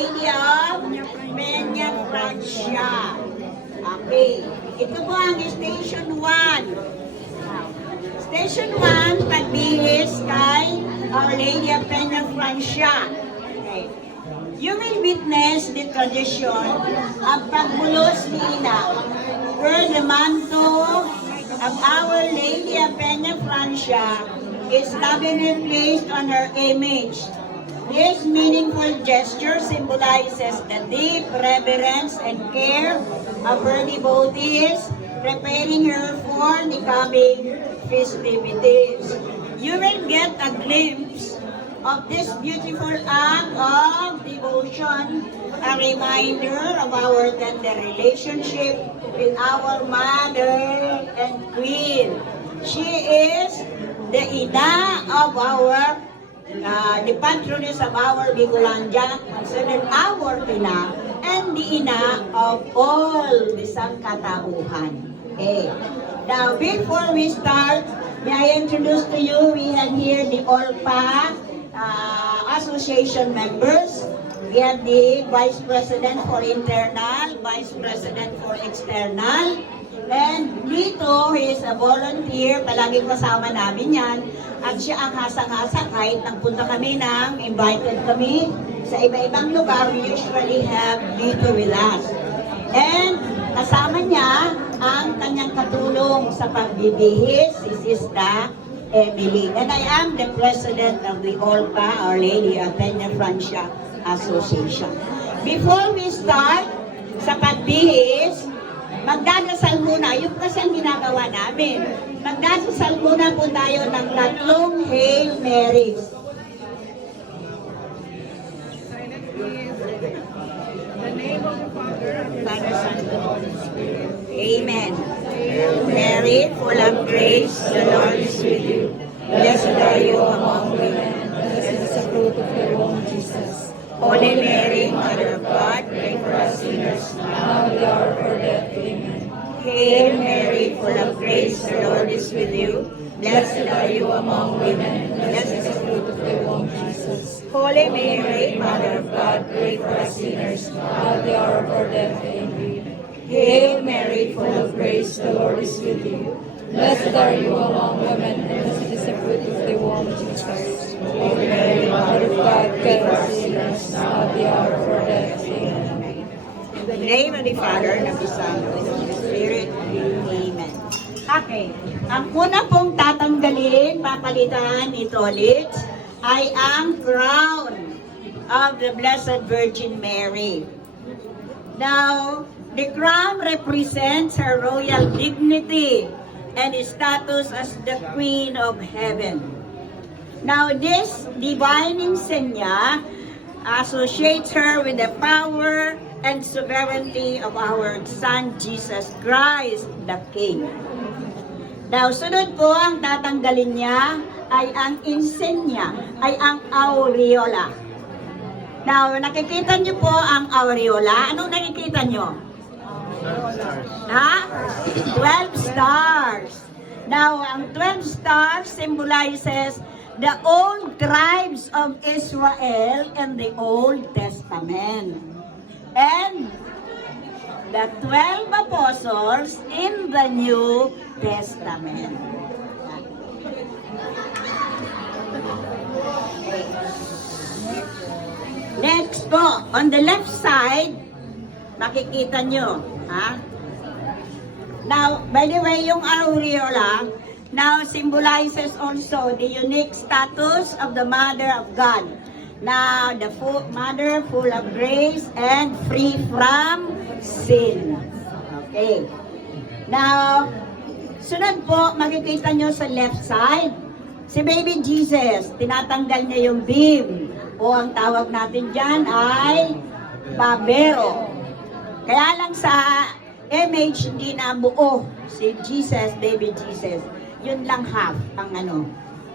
Lady of Peña Francia. Okay. Ito po ang Station 1. Station 1, pagbihis kay Our Lady of Peña Francia. Okay. You will witness the tradition of pagbulos ni Ina, where the mantle of Our Lady of Peña Francia is lovingly placed on her image. This meaningful gesture symbolizes the deep reverence and care of her devotees, preparing her for the coming festivities. You will get a glimpse of this beautiful act of devotion, a reminder of our tender relationship with our Mother and Queen. She is the Ina of our, the patroness of our Bigolandia, considered our Ina, and the Ina of all the sangkatauhan. Okay. Now, before we start, may I introduce to you, we have here the OLPA Association members. We have the Vice President for Internal, Vice President for External, and dito, he is a volunteer, palaging kasama namin yan, at siya ang hasang-hasa kahit nagpunta kami invited kami sa iba-ibang lugar, we usually have dito with us. And kasama niya ang kanyang katulong sa pagbibihis, si Sista Emily. And I am the President of the OLPA, Our Lady of Peña Francia Association. Before we start sa pagbihis, magdadasal muna, yung kasi ang ginagawa namin. Magdadasal muna po tayo ng 3 Hail Marys. The name of the Father, Son, and Holy Spirit. Amen. Hail Mary, full of grace, the Lord is with you. Blessed are you among women, blessed is the fruit of your womb, Jesus. Holy Mary, Mother of God, pray for us sinners now. Now the hour of our death. Amen. Hail Mary, full of grace, the Lord is with you. Blessed are you among women, blessed is the fruit of your womb, Jesus. Holy Mary, Mother of God, pray for us sinners Now the hour of our death. Amen. Hail Mary, full of Grace, the Lord is with you. Blessed are you among women, and blessed is the fruit of the womb, Jesus. Holy Mary, Mother of God, pray for us sinners now the hour of our death. Amen. In the name of the Father, and of the Son, and of the Holy Spirit. Amen. Okay. Ang una pong tatanggalin, papalitan ito ulit, ay ang crown of the Blessed Virgin Mary. Now, the crown represents her royal dignity and status as the Queen of Heaven. Now, this divine insignia associates her with the power and sovereignty of our Son Jesus Christ, the King. Now, sunod po ang tatanggalin niya ay ang insignia, ay ang aureola. Now, nakikita niyo po ang aureola. Anong nakikita niyo? Ha? 12 stars. Now, ang 12 stars symbolizes the old tribes of Israel in the Old Testament. And the 12 apostles in the New Testament. Next po, on the left side, makikita nyo, ha? Now, by the way, yung aureola, now symbolizes also the unique status of the Mother of God. Now, the Mother full of grace and free from sin. Okay. Now, sunod po, makikita nyo sa left side, si Baby Jesus, tinatanggal niya yung beam. O ang tawag natin dyan ay babero. Kaya lang sa image, hindi na buo si Jesus, Baby Jesus. Yun lang half ang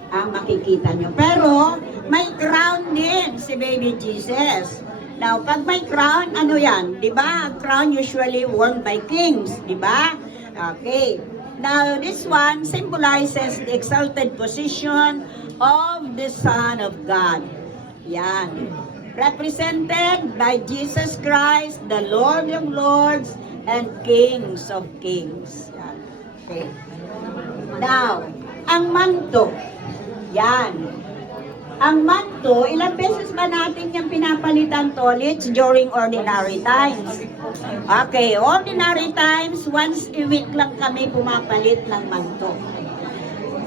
ang makikita nyo. Pero may crown din si Baby Jesus. Now, pag may crown, ano yan? Diba? Crown usually worn by kings. Diba? Okay. Now, this one symbolizes the exalted position of the Son of God. Yan. represented by Jesus Christ, the Lord of Lords and Kings of Kings. Yan. Okay. Now, ang manto. Yan. Ang manto, ilang beses ba natin yung pinapalitan, Tolits, during ordinary times? Okay, ordinary times, once a week lang kami pumapalit ng manto.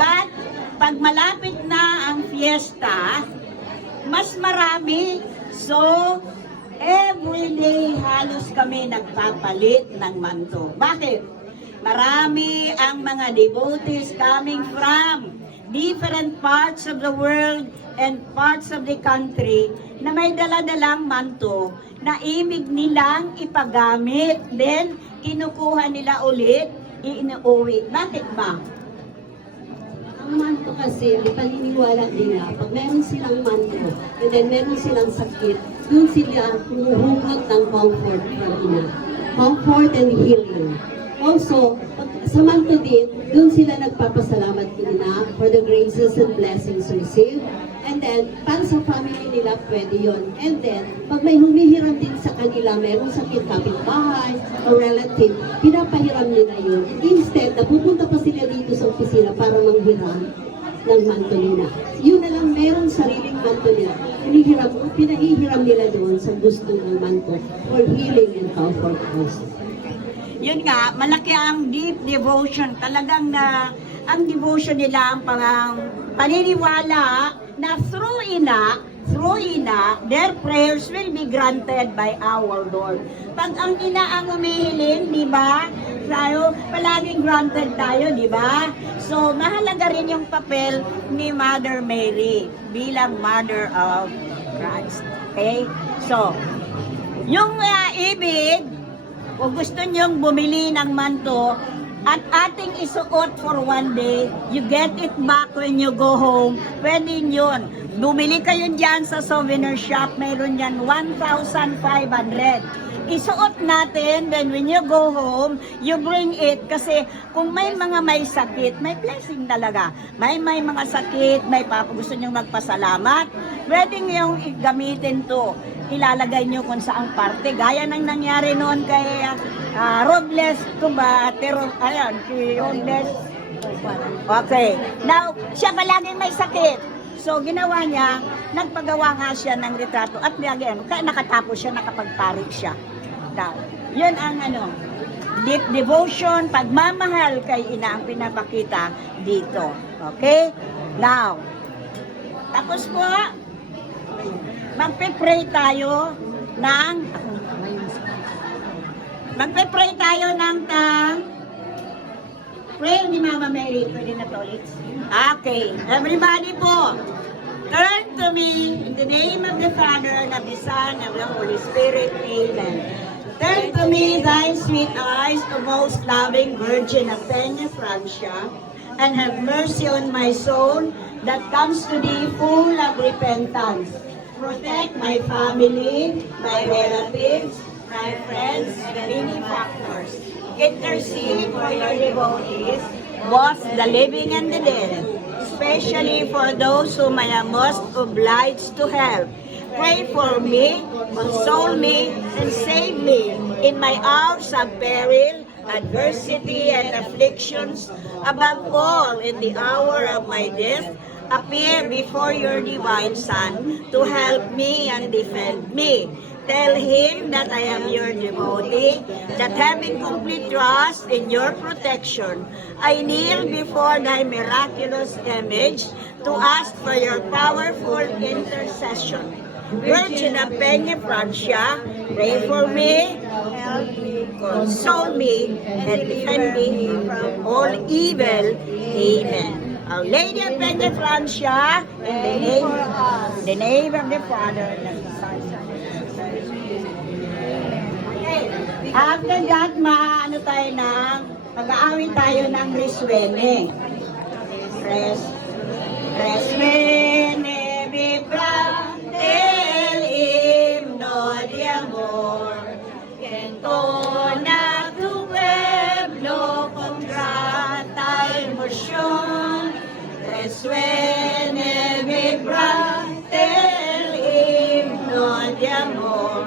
But, pag malapit na ang fiesta, mas marami. So, every day halos kami nagpapalit ng manto. Bakit? Marami ang mga devotees coming from different parts of the world and parts of the country na may dala-dalang manto na ibig nilang ipagamit. Then, kinukuha nila ulit, inuuwi. Bakit ba? Ang manto kasi, ang paniniwala nila, pag meron silang manto, and then meron silang sakit, doon sila humuhugot ng comfort from ina. Comfort and healing. Also, sa manto din, doon sila nagpapasalamat kay ina for the graces and blessings received. And then, para sa family nila, pwede yun. And then, pag may humihiram din sa kanila, merong sakit kapitbahay o relative, pinapahiram nila yun. Instead, napupunta pa sila dito sa opisina para manghiram ng manto nila. Yun na lang, merong sariling manto nila. Pinahihiram nila doon sa gusto ng manto for healing and comfort also. Yun nga, malaki ang deep devotion. Talagang na, ang devotion nila, ang paniniwala na through ina, their prayers will be granted by our Lord. Pag ang ina ang humihiling, di ba? Tayo, palaging granted tayo, di ba? So, mahalaga rin yung papel ni Mother Mary bilang Mother of Christ. Okay? So, yung ibig, kung gusto nyong bumili ng manto, at ating isuot for one day, you get it back when you go home. Pwede yun. Bumili kayo dyan sa souvenir shop, mayroon yan 1,500. Isuot natin, then when you go home, you bring it. Kasi kung may mga may sakit, may blessing talaga. May mga sakit, may gusto nyo magpasalamat, pwede nyo gamitin to. Ilalagay nyo kung saang parte. Gaya ng nangyari noon kay Robles Tubatero, ayan, kay Robles. Okay. Now, siya palaging may sakit. So, ginawa niya, nagpagawa nga siya ng litrato at again, nakatapos siya, nakapagpari siya. Now, yun ang deep devotion, pagmamahal kay ina ang pinapakita dito. Okay? Now, tapos po, magpe-pray tayo ng pray ni Mama Mary. Pwede na to, Litz? Okay. Everybody po, turn to me in the name of the Father, and of the Son, and of the Holy Spirit. Amen. Turn to me thy sweet eyes, O most loving Virgin of Peña Francia, and have mercy on my soul that comes to thee full of repentance. Protect my family, my relatives, my friends, and benefactors. Intercede for your devotees, both the living and the dead, especially for those whom I am most obliged to help. Pray for me, console me, and save me in my hours of peril, adversity, and afflictions. Above all, in the hour of my death, appear before your divine Son to help me and defend me. Tell him that I am your devotee, that having complete trust in your protection, I kneel before thy miraculous image to ask for your powerful intercession. Virgin of Peña Francia, pray for me, help me, console me, and defend me from all evil. Amen. Our Lady of Peña Francia, in the name of the Father, and of the Son, and of the Holy Spirit. Okay. After that, tayo ng, mag-aawit tayo ng Reswene. Reswene, vibra, el himno de amor, que entona tu pueblo con grata emoción. Resuene vibrante el himno amor,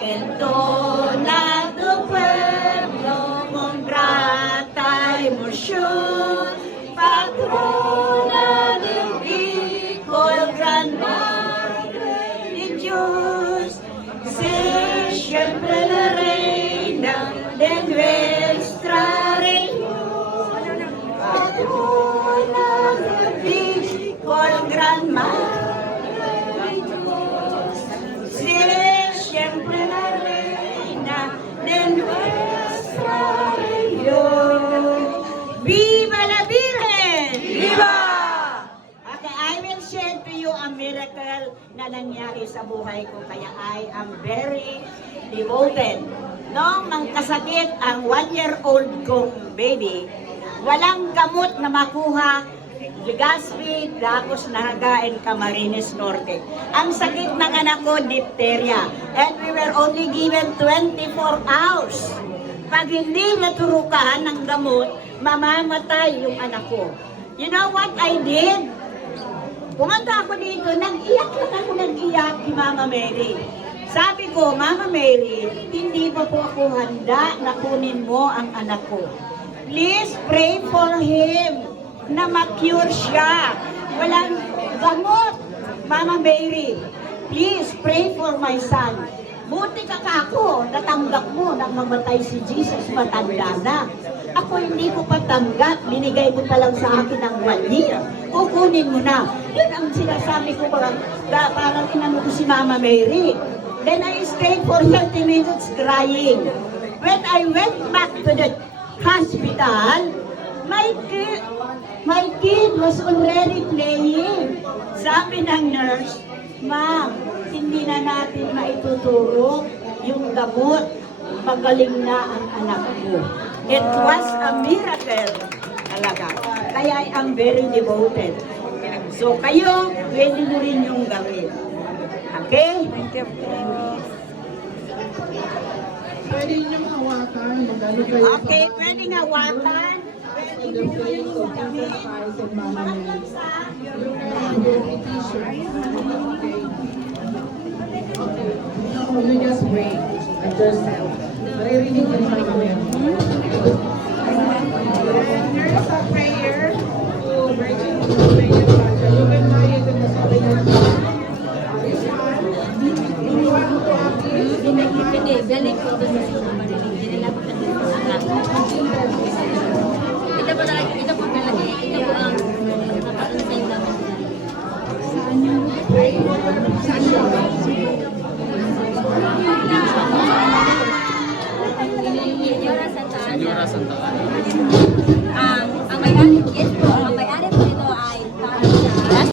en toda tu pueblo, con grata emoción, patrona del Bicol, gran madre de Dios, sé siempre la reina de nuestra región, patrona del Bicol, gran madre de Dios, sé siempre la reina de nuestra región. ¡Viva la Virgen! ¡Viva! Okay, I will share to you a miracle na nangyari sa buhay ko, kaya I am very devoted. Nung nangkasakit ang 1-year-old kong baby, walang gamot na makuha, Legazpi, Dacos, Naga, and Camarines Norte. Ang sakit ng anak ko, diphtheria. And we were only given 24 hours. Pag hindi naturukan ng gamot, mamamatay yung anak ko. You know what I did? Pumunta ako dito, nag-iyak kay Mama Mary. Sabi ko, Mama Mary, hindi pa po ako handa na kunin mo ang anak ko. Please pray for him na ma-cure siya. Walang gamot, Mama Mary. Please pray for my son. Buti ka kako, natanggap mo nang mamatay si Jesus, matanda na. Ako hindi ko patanggap, binigay mo pa lang sa akin ng 1 year. Kukunin mo na. Yun ang sinasabi ko parang inano ko si Mama Mary. Then I stayed for 30 minutes crying. When I went back to the hospital, my kid was already playing. Sabi ng nurse, Ma'am, hindi na natin maituturo yung gamot. Magaling na ang anak ko. It was a miracle talaga. Kaya I am very devoted. So kayo, pwede nyo rin yung gawin. Okay? Thank you po. Pwede niyo hawakan, magano kayo Okay, pwedeng hawakan. Pwede nyo rin yung gawin. Pangatlan sa yung t-shirt. Okay. No, you just wait. I just maririnig ko naman kami. There is a prayer to Virgin Maria Santa. You can buy it in the Sabi na this one. You want to copy? Hindi, galing ko doon sa marinig. Dinala ko kasi sa anak. Ito po talaga. Ito po ang nakakasay namin. Saan yun? Senyora Santa Ana. Ang may-ari, yes po.